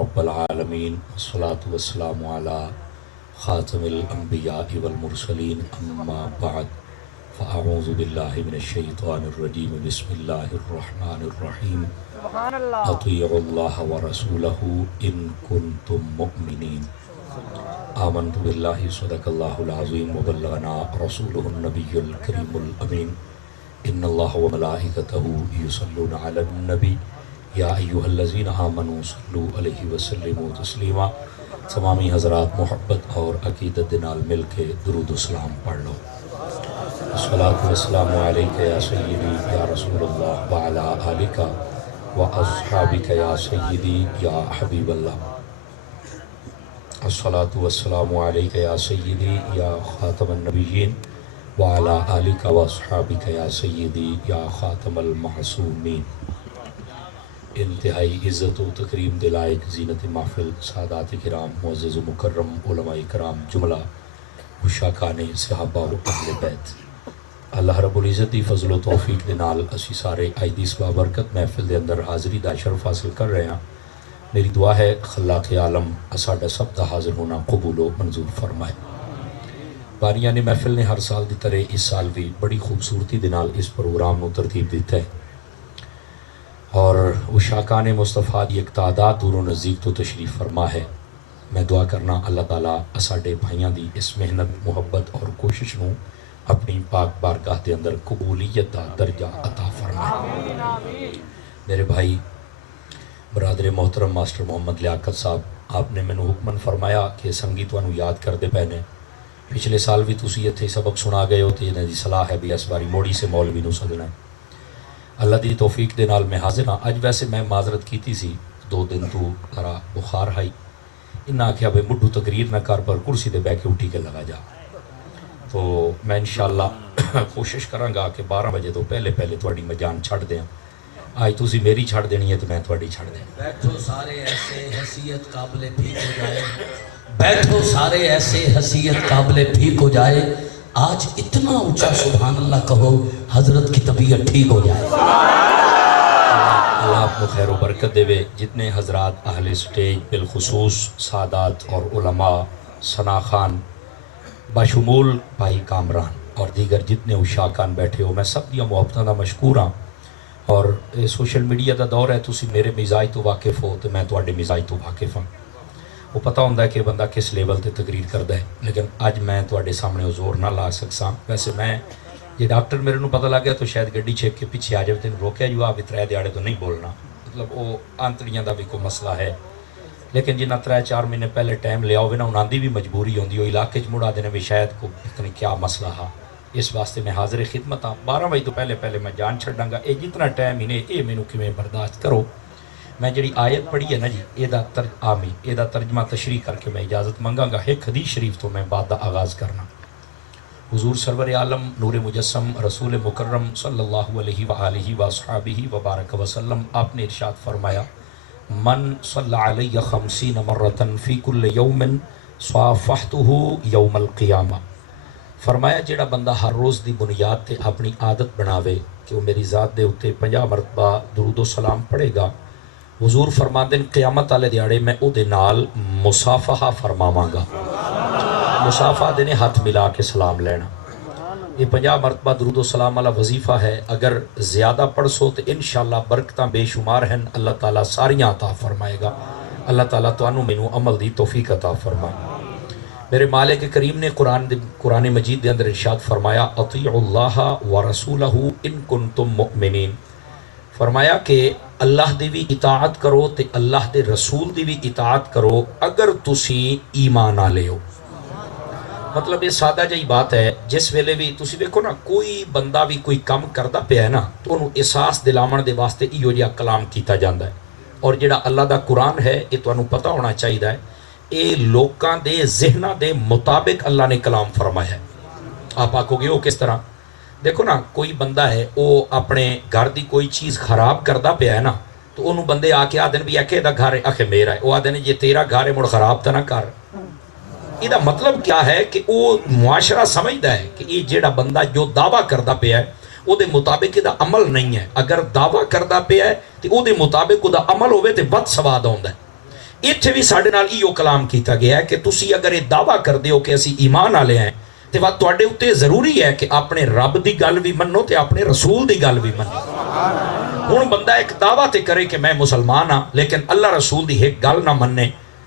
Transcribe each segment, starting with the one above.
رب العالمین والصلاة والسلام علی خاتم الانبیاء والمرسلین اما بعد فاعوذ باللہ من الشیطان الرجیم بسم اللہ الرحمن الرحیم اطیعوا اللہ ورسولہ ان کنتم مؤمنین آمنت باللہ صدق اللہ العظیم وبلغنا رسولہ النبی الکریم الامین ان اللہ وملائکتہ یصلون علی النبی یا ایہا الذین آمنوا صلو علیہ وسلموا تسلیما۔ تمامی حضرات محبت اور عقیدت نال مل کے درود و سلام پڑھ لو۔ الصلاۃ والسلام علیک یا سیدی یا رسول اللہ وعلی آلک و اصحابک یا سیدی یا حبیب اللہ۔ الصلاۃ والسلام علیک یا سیدی یا خاتم النبیین وعلی آلک و اصحابک یا سیدی یا خاتم المعصومین۔ انتہائی عزت و تکریم دلائق زینت محفل سادات کرام معزز و مکرم علماء کرام جملہ مشاکان صحابہ و اہل بیت، اللہ رب العزت دی فضل و توفیق دے نال اسی سارے آئی دی اس بابرکت محفل دے اندر حاضری دا شرف حاصل کر رہے ہیں۔ میری دعا ہے خلاق عالم اساڈا سب دا حاضر ہونا قبول و منظور فرمائے۔ باریاں نے محفل نے ہر سال دی طرح اس سال بھی بڑی خوبصورتی دے نال اس پروگرام نو ترتیب دیتا ہے، اور اشاکان مصطفیٰ دی ایک تعداد دور و نزدیک تو تشریف فرما ہے۔ میں دعا کرنا اللہ تعالیٰ اساڈے بھائیاں دی اس محنت محبت اور کوشش نو اپنی پاک بارگاہ دے اندر قبولیت دا درجہ عطا فرمائے۔ میرے بھائی برادر محترم ماسٹر محمد لیاقت صاحب، آپ نے مینوں حکمن فرمایا کہ سنگی تانوں یاد کردے پے نے، پچھلے سال بھی تسی اتھے سبق سنا گئے ہو، تے انہاں دی صلاح ہے بھی اس باری موڑی سے مولوی نو سدنا ہے۔ اللہ دی توفیق دے نال میں حاضر ہاں۔ اج ویسے میں معذرت کیتی سی، 2 دن تو ذرا بخار آئی، انہاں آکھیا بھئی مڈھو تقریر نہ کر پر کرسی تے بیٹھ کے اٹھی کے لگا جا۔ تو میں انشاءاللہ کوشش کراں گا کہ 12 بجے تو پہلے تواڈی میں جان چھڑ دیاں۔ آج تسی میری چھڑ دینی ہے تو میں تواڈی چھڑ دیں۔ بیٹھو سارے ایسے حیثیت قابل بھیک ہو جائے، بیٹھو سارے ایسے حیثیت قابل بھیک ہو جائے، آج اتنا اونچا سبحان اللہ کہو حضرت کی طبیعت ٹھیک ہو جائے۔ اللہ آپ کو خیر و برکت دے وے۔ جتنے حضرات اہل سٹیج بالخصوص سادات اور علماء ثنا خان بشمول بھائی کامران اور دیگر جتنے اشاکان بیٹھے ہو، میں سب دیا محبتاں دا مشکور ہاں۔ اور سوشل میڈیا دا دور ہے، تسی میرے مزاج تو واقف ہو تو میں تواڈے مزاج تو واقف ہاں۔ وہ پتہ ہوندہ ہے کہ بندہ کس لیول تے تقریر کردا ہے، لیکن اج میں تواڈے سامنے زور نہ لا سکساں۔ ویسے میں یہ ڈاکٹر میرے نو پتہ لگ گیا تو شاید گڈی چھیک کے پیچھے آ جائے، تین روکیا جو آپ 3 دیہاڑے تو نہیں بولنا، مطلب وہ آنتڑیاں دا بھی کوئی مسئلہ ہے۔ لیکن جنہ 3-4 مہینے پہلے ٹائم لیا ہوئے نا، انہاں دی بھی مجبوری ہوندی، وہ علاقے چ مڑا دینے بھی شاید کو پتہ نہیں کیا مسئلہ ہا۔ اس واسطے میں حاضر خدمت ہاں۔ 12 بجے تو پہلے میں جان چھڑاں گا۔ اے جتنا ٹائم ہی نے اے مینوں کیویں برداشت کرو۔ میں جڑی آیت پڑھی ہے نا جی، اے دا ترجمہ تشریح کر کے میں اجازت منگاں گا۔ ایک حدیث شریف تو میں بعد دا آغاز کرنا۔ حضور سرور عالم نور مجسم رسول مکرم صلی اللہ علیہ وآلہ وصحابہ وبارک وسلم، آپ نے ارشاد فرمایا، من صلی علیہ 50 مرتن فی کل یوم صافحتہ یوم القیامہ۔ فرمایا جڑا بندہ ہر روز دی بنیاد تے اپنی عادت بناوے کہ وہ میری ذات دے اتے 50 مرتبہ درود و سلام پڑھے گا، حضور فرماندے ہیں قیامت والے دیاڑے میں او دے نال مصافحہ فرماواں گا۔ مصافحہ دینے ہاتھ ملا کے سلام لینا۔ یہ 50 مرتبہ درود و سلام والا وظیفہ ہے، اگر زیادہ پڑھ سو تو انشاءاللہ برکتاں بے شمار ہیں، اللہ تعالیٰ ساریاں عطا فرمائے گا۔ اللہ تعالیٰ توانوں مینوں عمل دی توفیق عطا فرمائے۔ میرے مالک کریم نے قرآن مجید دے اندر ارشاد فرمایا، اطیعوا اللہ ورسولہ ان کنتم مؤمنین۔ فرمایا کہ اللہ دی بھی اطاعت کرو تے اللہ دے رسول دی بھی اطاعت کرو اگر تسی ایمان آلے ہو۔ مطلب یہ سادہ جہی بات ہے، جس ویلے بھی تسی دیکھو نا، کوئی بندہ بھی کوئی کام کردا پیا ہے نا، تو انہوں احساس دلاون دے واسطے ایہو جہا کلام کیتا جاندا ہے۔ اور جڑا اللہ دا قرآن ہے، یہ تانوں پتہ ہونا چاہیے ہے، یہ لوکاں دے ذہناں دے مطابق اللہ نے کلام فرمایا ہے۔ آپ آکھو گے وہ کس طرح؟ دیکھو نا، کوئی بندہ ہے وہ اپنے گھر دی کوئی چیز خراب کردا پیا ہے نا، تو انہوں بندے آ کے آدھن بھی آکھے دا گھر آکھے میرا ہے، وہ آدھن یہ تیرا گھر ہے مڑ خراب تا نہ کر۔ یہ مطلب کیا ہے کہ وہ معاشرہ سمجھدا ہے کہ یہ جیڑا بندہ جو دعویٰ کردا پیا ہے وہ دے مطابق یہ عمل نہیں ہے۔ اگر دعویٰ کردا پیا ہے تو وہ دے مطابق وہ عمل ہوئے تو بد سواد ہوندا ہے۔ ਇੱਥੇ ਵੀ ਸਾਡੇ ਨਾਲ ਇਹੋ ਕਲਾਮ ਕੀਤਾ ਗਿਆ ਹੈ ਕਿ ਤੁਸੀਂ ਅਗਰ ਇਹ ਦਾਵਾ ਕਰਦੇ ਹੋ ਕਿ ਅਸੀਂ ਈਮਾਨ ਵਾਲੇ ਹਾਂ ਤੇ ਵਾ ਤੁਹਾਡੇ ਉੱਤੇ ਜ਼ਰੂਰੀ ਹੈ ਕਿ ਆਪਣੇ ਰੱਬ ਦੀ ਗੱਲ ਵੀ ਮੰਨੋ ਤੇ ਆਪਣੇ ਰਸੂਲ ਦੀ ਗੱਲ ਵੀ ਮੰਨੋ। ਹੁਣ ਬੰਦਾ ਇੱਕ ਦਾਵਾ ਤੇ ਕਰੇ ਕਿ ਮੈਂ ਮੁਸਲਮਾਨ ਹਾਂ ਲੇਕਿਨ ਅੱਲਾਹ ਰਸੂਲ ਦੀ ਇੱਕ ਗੱਲ ਨਾ ਮੰਨੇ,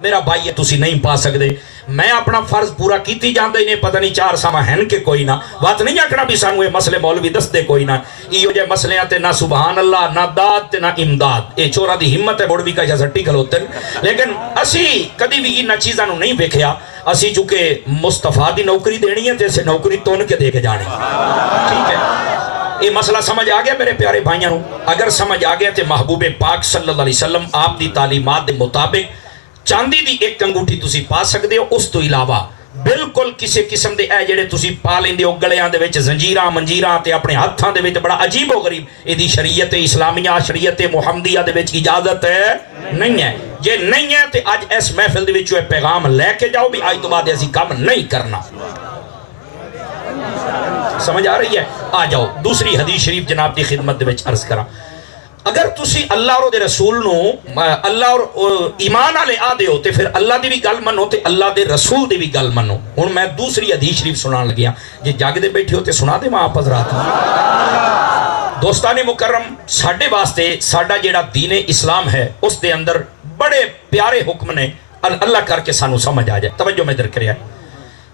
میرا بھائی ہے تسی نہیں پا سکتے میں اپنا فرض پورا کیتی جاندے ہی نہیں پتہ نہیں چار ساما ہن کے کوئی نہ بات نہیں آکھنا بھی سانو یہ مسئلے مولوی دس دے کوئی نہ ایو جے مسئلے تے نہ سبحان اللہ نہ داد تے نہ امداد اے چورا دی ہمت ہے بڑ بھی کا سٹی کھلوتے لیکن اسی کدی بھی ان چیزاں نو نہیں ویکھیا اسی چونکہ مصطفیٰ دی نوکری دینی ہے تے اسے نوکری تون کے دے کے جانے ٹھیک ہے یہ مسئلہ سمجھ آ گیا میرے پیارے بھائیوں اگر سمجھ آ گیا تے محبوب پاک صلی اللہ علیہ وسلم آپ دی تعلیمات دے مطابق چاندی دی ایک انگوٹھی تسی پا سکتے ہو اس تو علاوہ بالکل کسی قسم دے اے جڑے تسی پا لیندے ہو گلیاں دے وچ زنجیراں منجیراں تے اپنے ہتھاں دے وچ بڑا عجیب و غریب ایدی شریعت اسلامیہ شریعت محمدیہ دے وچ اجازت ہے نہیں ہے جے نہیں ہے تے اج اس محفل دے وچ پیغام لے کے جاؤ بھی اج تو بعد ایسی کام نہیں کرنا سمجھ آ رہی ہے آ جاؤ دوسری حدیث شریف جناب دی خدمت دے وچ عرض کراں اگر تسی اللہ اور دے رسول نو اللہ اور ایمان والے آ دیو تے پھر اللہ دی بھی گل منو تے اللہ دے رسول دی بھی گل منو ہن میں دوسری حدیث شریف سنان لگیا جے جاگ دے بیٹھے ہو تے سنا دے میں آپ حضرات دوستان مکرم ساڈے واسطے ساڈا جیڑا دین اسلام ہے اس دے اندر بڑے پیارے حکم نے اللہ کر کے سانو سمجھ آ جائے توجہ میں در کریا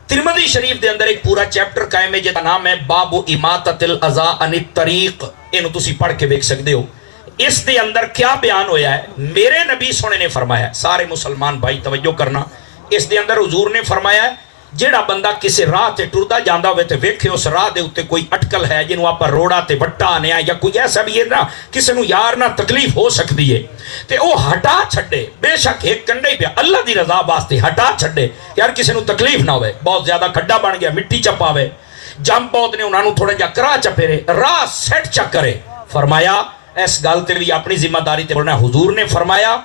ترمذی شریف دے اندر ایک پورا چیپٹر قائم ہے جدا نام ہے باب اماطۃ الاذى عن الطریق اینو تسی پڑھ کے دیکھ سکتے ہو اس دے اندر کیا بیان ہویا ہے میرے نبی سونے نے فرمایا سارے مسلمان بھائی توجہ کرنا اس دے اندر حضور نے فرمایا ہے جیڑا بندہ کسی راہ تے ٹردا جاندا ہوئے تے ویکھے اس راہ دے اوتے کوئی اٹکل ہے جنوں آپ روڑا تے وٹا آنے یا کوئی ایسا بھی ہے نا کسی نو یار نہ تکلیف ہو سکتی ہے تے او ہٹا چھڈے بے شک ایک کنڈے پہ اللہ دی رضا واسطے ہٹا چھڈے یار کسی نو تکلیف نہ ہوئے بہت زیادہ کھڈا بن گیا مٹی چپاوے جم بہت نے انہاں نو تھوڑا جا کرا چپیرے راہ سیٹ چک کرے فرمایا اس گل تے بھی اپنی ذمہ داری تے بولنا حضور نے فرمایا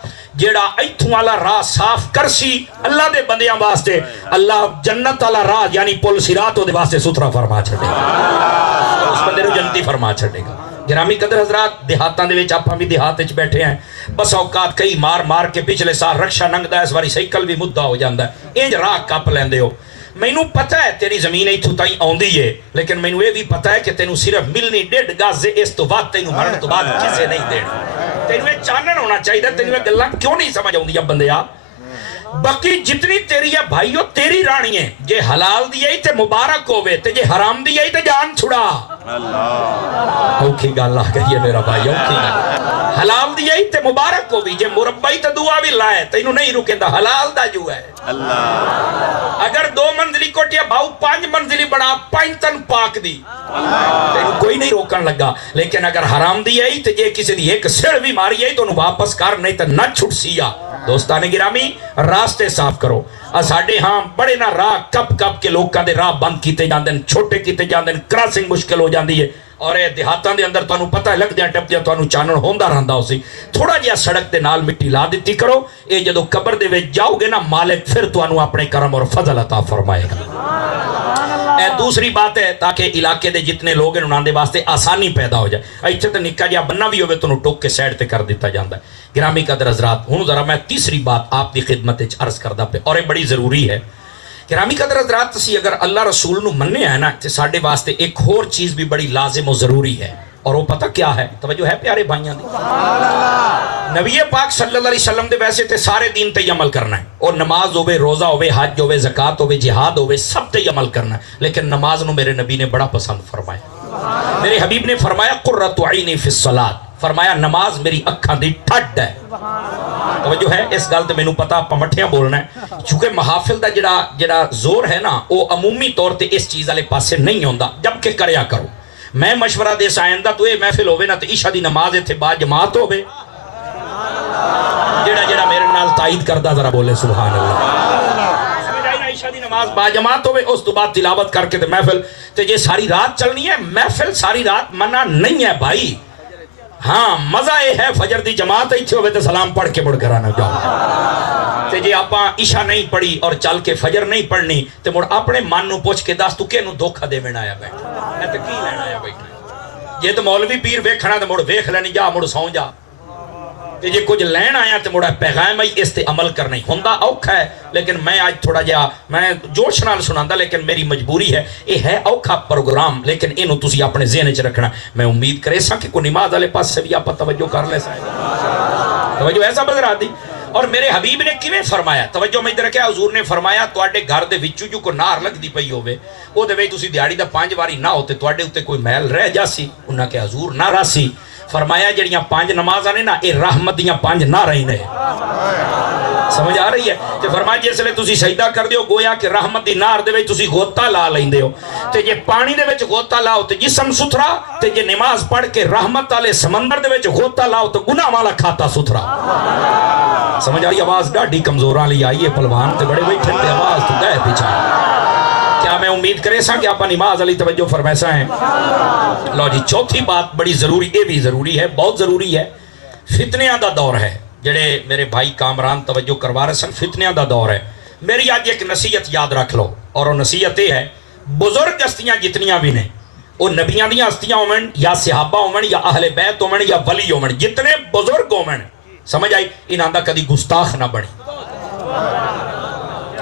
جیڑا ایتھوں والا راہ صاف کرسی اللہ دے بندیاں واسطے اللہ جنت والا راہ یعنی پل صراط دے واسطے ستھرا فرما چھڈے گا اس بندے نو جنتی فرما چھڈے گا گرامی قدر حضرات دیہاتاں دے وچ آپاں بھی دیہات وچ بیٹھے ہیں بس اوقات کئی مار مار کے پچھلے سال رکشا لنگدا ہے اس واری سائیکل بھی مدعا ہو جاندا ہے انج راہ کپ لیندے ہو مینوں پتہ ہے تیری زمین ایتھوں تائیں آوندی ہے لیکن مینوں یہ بھی پتہ ہے کہ تینوں صرف ملنی 1.5 گز اس تو بعد تینوں مرن تو بعد کسے نہیں دینا تینوں یہ چانن ہونا چاہیے تینوں یہ گلاں کیوں نہیں سمجھ آوندیاں بندیا باقی جتنی تیری ہے بھائیو تیری رانی ہے جے حلال دی ہے تے مبارک ہوئے تے جے حرام دی ہے تے جان چھڑا اوکھی گل آ گئی ہے میرا بھائی اوکھی گل حلال دی ہے تے مبارک ہوئی جے مربعی تے دعا بھی لائے تینوں نہیں رکیندا حلال دا جو ہے اگر 2 منزلی کوٹیا بھاؤ 5 منزلی بنا 5 تن پاک دی تینوں کوئی نہیں روکن لگا لیکن اگر حرام دی ہے تے جے کسی دی ایک سڑ بھی ماری ہے تو انہوں واپس کر نہیں تے نہ چھٹ سیا دوستان گرامی راستے صاف کرو ساڈے ہاں بڑے نہ راہ کپ کپ کے لوکاں دے راہ بند کیتے جاندے چھوٹے کیتے جاندے کراسنگ مشکل ہو جاندی ہے اور اے دیہاتاں دے اندر تانوں پتہ لگ دیاں ٹپ دیاں تانوں چانن ہوندا رہندا ہوسی تھوڑا جہا سڑک دے نال مٹی لا دتی کرو اے جدوں قبر دے وچ جاؤ گے نا مالک پھر تانوں اپنے کرم اور فضل عطا فرمائے گا اے دوسری بات ہے تاکہ علاقے دے جتنے لوگ ہیں انہاں دے واسطے آسانی پیدا ہو جائے ایتھے تے نکا جہا بننا بھی ہوے تانوں ٹوک کے سائڈ تے کر دیتا جاندا ہے گرامی قدر حضرات ہن ذرا میں تیسری بات آپ دی خدمت وچ عرض کردا پہ اور یہ بڑی ضروری ہے گرامی قدر حضرات تسی اگر اللہ رسول نو مننے ہے نا تے ساڈے واسطے ایک اور چیز بھی بڑی لازم و ضروری ہے اور وہ پتہ کیا ہے توجہ ہے پیارے بھائیاں دی نبی پاک صلی اللہ علیہ وسلم دے ویسے تے سارے دین تے عمل کرنا ہے اور نماز ہوے روزہ ہوے حج ہوے زکات ہوے جہاد ہوے سب تے عمل کرنا ہے لیکن نماز نو میرے نبی نے بڑا پسند فرمایا میرے حبیب نے فرمایا قرۃ عینی فی الصلاۃ فرمایا نماز میری اکھاں دی ٹھڈ ہے توجہ ہے اس گل تے مینوں پتہ آپ مٹھیاں بولنا ہے چونکہ محافل دا جڑا زور ہے نا وہ عمومی طور تے اس چیز والے پاسے نہیں ہوندا جبکہ کریا کرو میں مشورہ دے آئندہ تو یہ محفل ہوے نا تے عشاء دی نماز ایتھے با جماعت ہوے جڑا میرے نال تائید کردہ ذرا بولے سبحان اللہ سمجھ آئی نا عشاء دی نماز با جماعت ہوے اس تو بعد تلاوت کر کے تے محفل تے جے ساری رات چلنی ہے محفل ساری رات منع نہیں ہے بھائی ہاں مزہ یہ ہے فجر دی جماعت ایتھے ہوے تے سلام پڑھ کے مڑ گھر آنا جاؤ تے جے آپاں عشاء نہیں پڑھی اور چل کے فجر نہیں پڑھنی تے مڑ اپنے من نو پوچھ کے دس تو کینوں دھوکھا دیویں آیا بیٹھا اے تے کی لینا آیا بیٹھا جے تے مولوی پیر ویکھنا تے مڑ ویکھ لینی جا مڑ سو جا تے جے کچھ لین آیا تے مڑا پیغام ہی اس تے عمل کرنا ہی ہوندا اوکھا ہے لیکن میں آج تھوڑا جا میں جوش نال سناندا لیکن میری مجبوری ہے یہ ہے اوکھا پروگرام لیکن اینو تسی اپنے ذہن وچ رکھنا میں امید کرے سا کہ کوئی نماز والے پاس سے بھی آپ توجہ کر لے سا توجہ ایسا بذرا دی اور میرے حبیب نے کیویں فرمایا توجہ میں ادھر رکھیا حضور نے فرمایا تواڈے گھر دے وچوں جو کوئی نار لگدی پئی ہوے او دے وچ تسی دیہاڑی دا 5 واری نہ ہوتے تواڈے اوتے کوئی محل رہ جاسی انہاں کہ حضور نہ راسی فرمایا جڑیاں 5 نمازاں نے نا اے رحمت دیاں 5 نہ رہی نے سمجھ آ رہی ہے تے فرمایا جس لے تسی سجدہ کر دیو گویا کہ رحمت دی نار دے وچ تسی غوطہ لا لیندے ہو تے جے پانی دے وچ غوطہ لاؤ تے جسم ستھرا تے جے نماز پڑھ کے رحمت والے سمندر دے وچ غوطہ لاؤ تے گناہ والا کھاتا ستھرا سمجھ آئی آواز ڈاڈی کمزوراں لی آئی ہے پلوان تے بڑے بیٹھے تے آواز تو گئے پیچھے کیا میں امید کرے سا کہ آپ نماز علی توجہ فرمیسا ہیں لو جی چوتھی بات بڑی ضروری یہ بھی ضروری ہے بہت ضروری ہے فتنیاں دا دور ہے جڑے میرے بھائی کامران توجہ کروا رہے سن فتنیاں دا دور ہے میری آج ایک نصیحت یاد رکھ لو اور وہ نصیحت یہ ہے بزرگ ہستیاں جتنیاں بھی نے وہ نبیاں دیاں ہستیاں ہومن یا صحابہ ہومن یا اہل بیت ہومن یا ولی ہومن جتنے بزرگ ہومن سمجھ آئی انہاں دا کدی گستاخ نہ بنی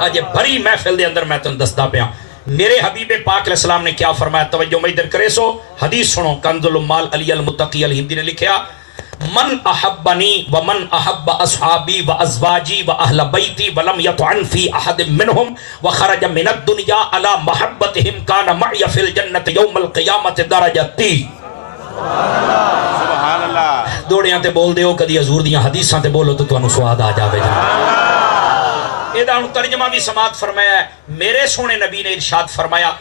آج بھری محفل دے اندر میں تن دستا پیا میرے حبیب پاک علیہ السلام نے کیا فرمایا توجہ میں ادھر کرے سو حدیث سنو کنز المال علی المتقی الہندی نے لکھیا من احبنی ومن احب اصحابی وازواجی واہل بیتی ولم یطعن فی احد منہم وخرج من الدنیا علی محبتہم کان معی فی الجنت یوم القیامت درجتی سبحان اللہ دوڑیاں تے بول دیو کدی حضور دیاں حدیثاں تے بولو تو تانوں سواد آ جاوے جا ایدہ انہوں ترجمہ بھی سماعت فرمایا ہے میرے سونے نبی نے ارشاد فرمایا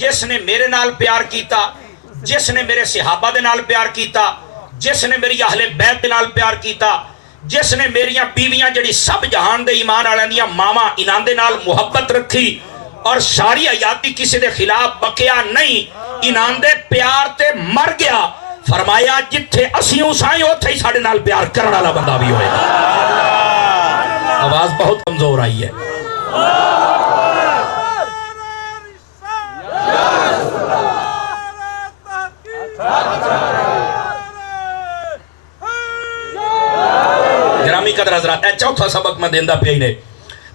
جس نے میرے نال پیار کیتا جس نے میرے صحابہ دے نال پیار کیتا جس نے میری اہل بیت دے نال پیار کیتا جس نے میریاں بیویاں جڑی سب جہان دے ایمان والے دیاں ماما انہاں دے نال محبت رکھی اور ساری حیاتی کسی دے خلاف بکیا نہیں انہاں دے پیار تے مر گیا فرمایا جتھے اسیوں سائیں ہوتے ہی ساڑے نال پیار کرنا والا بندہ بھی ہوئے گا آواز بہت کمزور آئی ہے گرامی قدر حضرات اے چوتھا سبق میں دیندہ پہ نے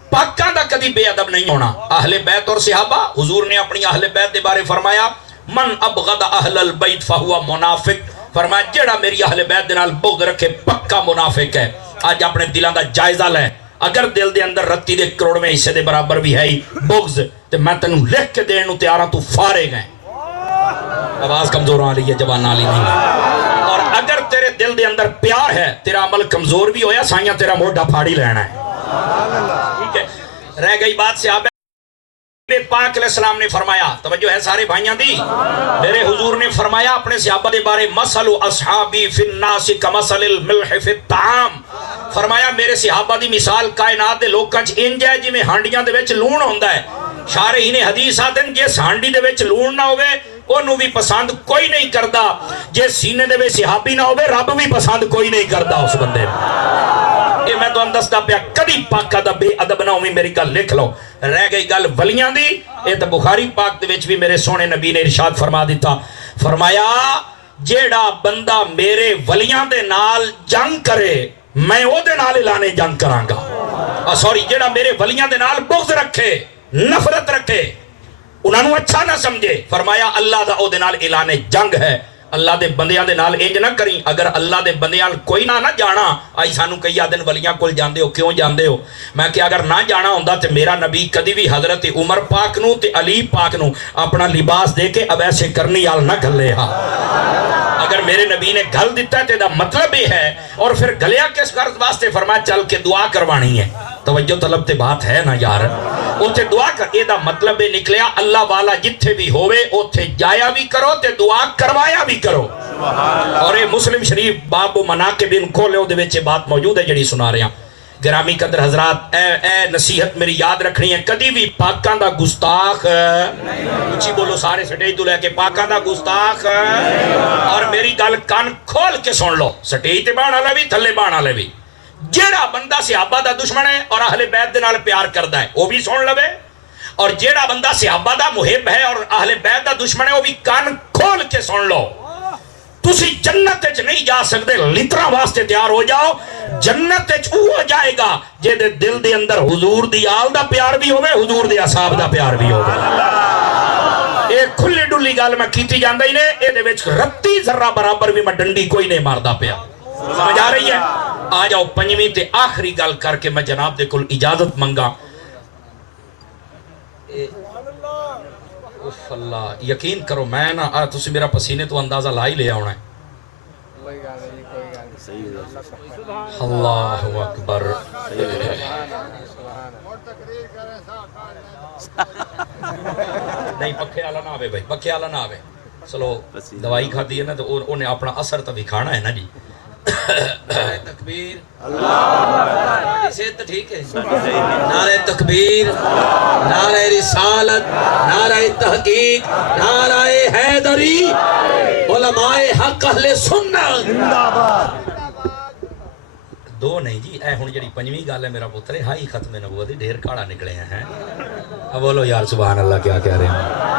پاکاں دا کدی بے ادب نہیں ہونا اہل بیت اور صحابہ حضور نے اپنی اہل بیت دے بارے فرمایا من ابغض اہل البیت فہوا منافق فرمایا جڑا میری اہل بیت دے نال بغض رکھے پکا منافق ہے آج اپنے دلان دا جائزہ لیں اگر دل دے اندر رتی دے کروڑویں حصے دے برابر بھی ہے بغض تو میں تنوں لکھ کے دینوں تیاراں تو فارغ ہیں آواز کمزور آ رہی ہے جوان آلی نہیں ہے اور اگر تیرے دل دے اندر پیار ہے تیرا عمل کمزور بھی ہویا سائیاں تیرا موڈا پھاڑی لینا ہے ٹھیک ہے رہ گئی بات سے پاک علیہ السلام نے فرمایا توجہ ہے سارے بھائیاں دی میرے حضور نے فرمایا اپنے صحابہ دے بارے مثل اصحابی فی الناس کمثل الملح فی الطعام فرمایا میرے صحابہ دی مثال کائنات دے لوکاں چ انج ہے جویں ہانڈیاں دے وچ لون ہوندا ہے شارحین حدیث آتے ہیں جس ہانڈی دے وچ لون نہ ہوئے انہوں بھی پسند کوئی نہیں کردا جس سینے دے وچ صحابی نہ ہوئے رب بھی پسند کوئی نہیں کردا اس بندے یہ میں تو اندستا پیا کدی پاکا دا بے ادب نہ ہوئی میری گل لکھ لو رہ گئی گل ولیاں دی یہ تو بخاری پاک دے وچ بھی میرے سونے نبی نے ارشاد فرما دیتا فرمایا جیڑا بندہ میرے ولیاں دے نال جنگ کرے میں او دے نال اعلان جنگ کراں گا سوری جیڑا میرے ولیاں دے نال بغض رکھے نفرت رکھے انہاں نو اچھا نہ سمجھے فرمایا اللہ دا او دے نال اعلان جنگ ہے اللہ دے بندیاں دے نال انج نہ کریں اگر اللہ دے بندیاں کوئی نہ جانا آئی سانو کئی آدن ولیاں کول جاندے ہو کیوں جاندے ہو میں کہ اگر نہ جانا ہوندا تے میرا نبی کدی بھی حضرت عمر پاک نو تے علی پاک نو اپنا لباس دے کے اب ایسے کرنی آل نہ گھلے ہاں اگر میرے نبی نے گھل دیتا ہے تے دا مطلب یہ ہے اور پھر گلیا کس غرض واسطے فرمایا چل کے دعا کروانی ہے توجہ طلب تے بات ہے نا یار اوتھے دعا کر یہ دا مطلب نکلیا اللہ والا جتھے بھی ہوئے اوتھے جایا بھی کرو تے دعا کروایا بھی کرو اور یہ مسلم شریف باب و مناقب ان کھولے ہو دے ویچے بات موجود ہے جڑی سنا رہے ہیں گرامی قدر حضرات اے نصیحت میری یاد رکھنی ہے کدی بھی پاکان دا گستاخ اچھی بولو سارے سٹیج تو لے کے پاکان دا گستاخ اور میری گل کان کھول کے سن لو سٹیج تے بانا لے بھی تھلے بانا لے بھی جیڑا بندہ صحابہ دا دشمن ہے اور اہل بیت دے نال پیار کردا ہے وہ بھی سن لوے اور جیڑا بندہ صحابہ دا محب ہے اور اہل بیت دا دشمن ہے وہ بھی کان کھول کے سن لو تسی جنت وچ نہیں جا سکتے لترا واسطے تیار ہو جاؤ جنت وچ او ہو جائے گا جے دے دل دے اندر حضور دی آل دا پیار بھی ہوے حضور دے اصحاب دا پیار بھی ہوے ایک کھلی ڈلی گل میں کیتی جاندا ہی نے اے دے وچ رتی ذرہ برابر بھی میں ڈنڈی کوئی نہیں ماردا پیا سمجھ آ رہی ہے آ جاؤ پنجویں تے آخری گل کر کے میں جناب دے کل اجازت منگا اف اللہ یقین کرو میں نا تسی میرا پسینے تو اندازہ لا ہی لے آنا ہے اللہ اکبر نہیں پکھے والا نہ آوے بھائی پکھے والا نہ آوے چلو دوائی کھا دی ہے نا تو انہیں اپنا اثر تو دکھانا ہے نا جی نعرہ تکبیر اللہ صحت ٹھیک ہے نعرہ تکبیر نعرہ رسالت نعرہ تحقیق نعرہ حیدری علماء حق اہل سنت دو نہیں جی اے ہن جڑی پنجویں گل ہے میرا پتر ہے ہائی ختم نبوت دی ڈھیر کاڑا نکلے ہیں اب بولو یار سبحان اللہ کیا کہہ رہے ہیں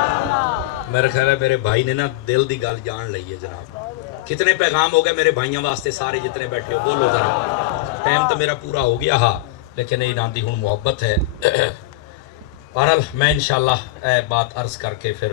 میرے خیال ہے میرے بھائی نے نا دل دی گل جان لئی ہے جناب کتنے پیغام ہو گئے میرے بھائیوں واسطے سارے جتنے بیٹھے ہو بولو ذرا ٹائم تو میرا پورا ہو گیا ہاں لیکن یہ نام دی ہن محبت ہے بہرحال میں انشاءاللہ بات عرض کر کے پھر